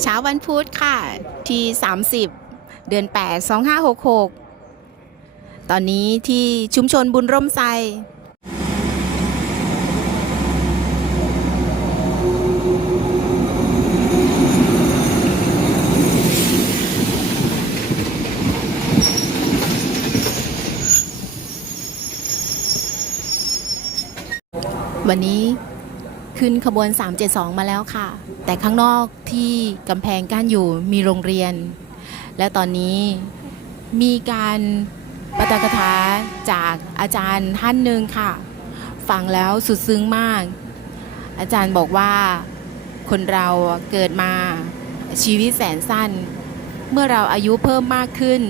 เช้าวันพุธค่ะ ที่ 30 เดือน 8 2566 ตอนนี้ที่ชุมชนบุญร่มไทรวันนี้ ขึ้นขบวน 372 มาแล้วค่ะ แต่ข้างนอกที่กำแพงกั้นอยู่มีโรงเรียน และตอนนี้มีการปาฐกถาจากอาจารย์ท่านหนึ่งค่ะ ฟังแล้วสุดซึ้งมาก อาจารย์บอกว่าคนเราเกิดมาชีวิตแสนสั้น เมื่อเราอายุเพิ่มมากขึ้น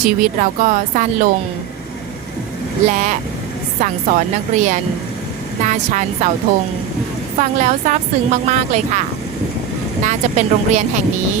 ชีวิตเราก็สั้นลง และสั่งสอนนักเรียน หน้าชั้นเสาธง ฟังแล้วซาบซึ้งมาก ๆ เลยค่ะ น่าจะเป็นโรงเรียนแห่งนี้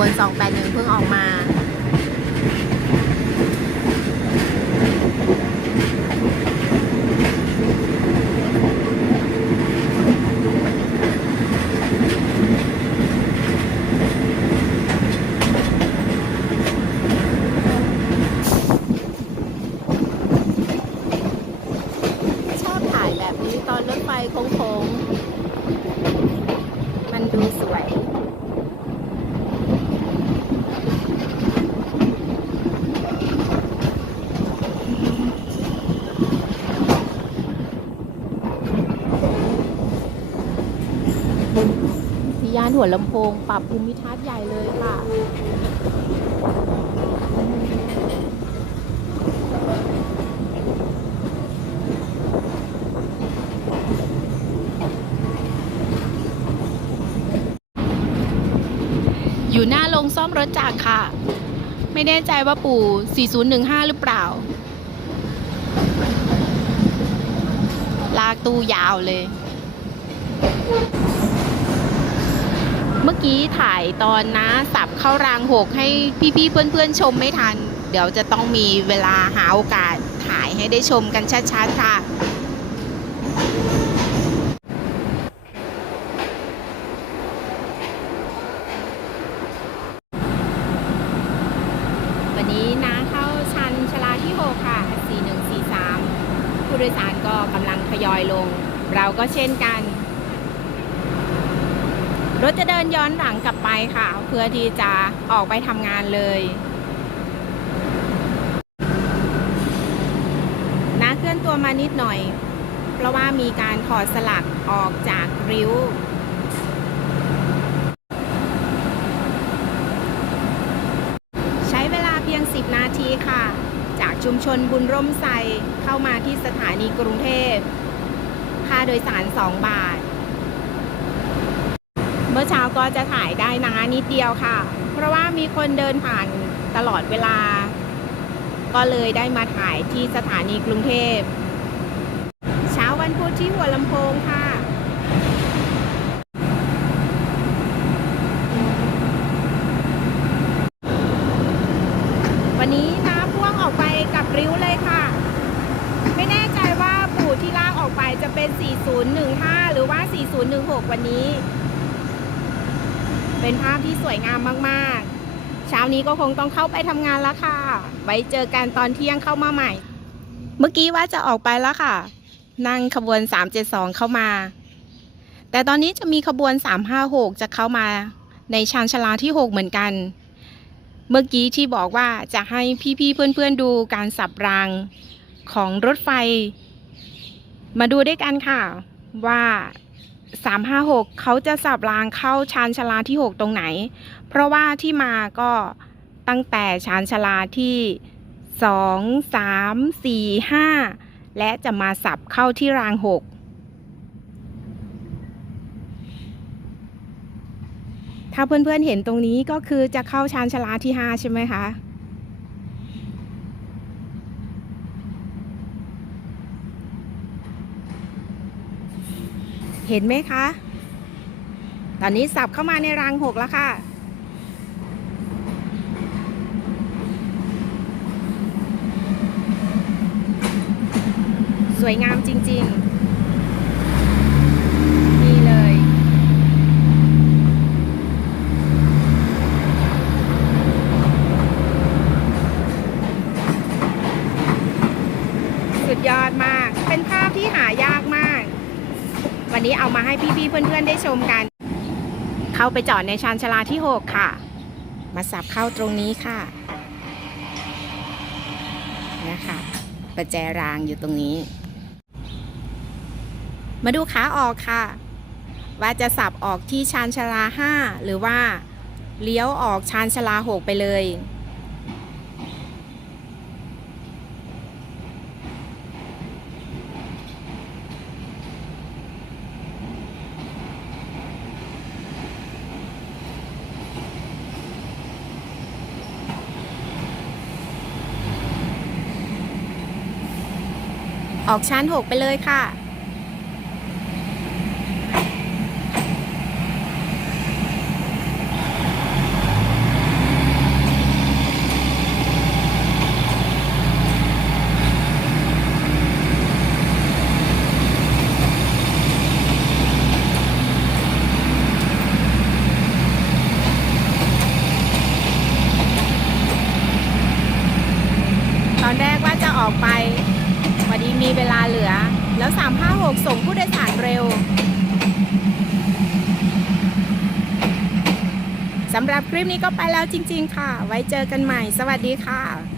วน 281 เพิ่งออกมา ชอบถ่ายแบบนี้ตอนรถไฟโค้งๆ มันดูสวย ที่ย่านหัวลำโพง ปรับภูมิทัศน์ใหญ่เลยค่ะ อยู่หน้าโรงซ่อมรถจักรค่ะ ไม่แน่ใจว่าปู่ 4015 หรือเปล่า ลากตู้ยาวเลย เมื่อกี้ถ่ายตอนน้าสับเข้ารางหกให้พี่ๆเพื่อนๆชมไม่ทัน เดี๋ยวจะต้องมีเวลาหาโอกาสถ่ายให้ได้ชมกันชัดๆค่ะวันนี้น้าเข้าชันชลาที่6ค่ะ4143ผู้โดยสารก็กำลังทยอยลง เราก็เช่นกัน รถจะเดินย้อนหลังกลับไปค่ะ เพื่อที่จะออกไปทำงานเลยน้าเคลื่อนตัวมานิดหน่อย เพราะว่ามีการถอดสลักออกจากริ้วใช้เวลาเพียง 10 นาทีค่ะ จากชุมชนบุญร่มไทรเข้ามาที่สถานีกรุงเทพ ค่าโดยสาร 2 บาท มื่อเช้าก็จะถ่ายได้นานิดเดียวค่ะ เพราะว่ามีคนเดินผ่านตลอดเวลา ก็เลยได้มาถ่ายที่สถานีกรุงเทพ เช้าวันพุธที่หัวลำโพงค่ะวันนี้น้ำพ่วงออกไปกับริ้วเลยค่ะ ไม่แน่ใจว่าปู่ที่ลากออกไปจะเป็น 4015 หรือว่า 4016 วันนี้ เป็นภาพที่สวยงามมากๆ เช้านี้ก็คงต้องเข้าไปทำงานแล้วค่ะ ไว้เจอกันตอนเที่ยงเข้ามาใหม่ เมื่อกี้ว่าจะออกไปแล้วค่ะ นั่งขบวน 372 เข้ามา แต่ตอนนี้จะมีขบวน 356 จะเข้ามาในชานชาลาที่ 6 เหมือนกัน เมื่อกี้ที่บอกว่าจะให้พี่ๆเพื่อนๆดูการสับรางของรถไฟ มาดูด้วยกันค่ะว่า 356 เขาจะสับรางเข้าชานชาลาที่ 6 ตรงไหน เพราะว่าที่มาก็ตั้งแต่ชานชาลาที่ 2 3 4 5 และจะมาสับเข้าที่ราง 6ถ้าเพื่อนๆเห็นตรงนี้ก็คือจะเข้าชานชลาที่ 5 ใช่ไหมคะ เห็นไหมคะ ตอนนี้สับเข้ามาในราง6แล้วค่ะ สวยงามจริงๆมีเลยสุดยอดมาก เป็นภาพที่หายากมาก วันนี้เอามาให้พี่ๆเพื่อนๆได้ชมกัน เข้าไปจอดในชานชาลาที่ 6 ค่ะ มาสับเข้าตรงนี้ค่ะนะคะประแจรางอยู่ตรงนี้ มาดูขาออกค่ะ ว่าจะสับออกที่ชานชาลา 5 หรือว่าเลี้ยวออกชานชาลา 6 ไปเลย ออกชั้น 6 ไปเลยค่ะ ตอนแรกว่าจะออกไป พอดี มีเวลาเหลือ แล้ว 356 ส่งผู้โดยสารเร็วสำหรับคลิปนี้ก็ไปแล้วจริง ๆ ค่ะ ไว้เจอกันใหม่ สวัสดีค่ะ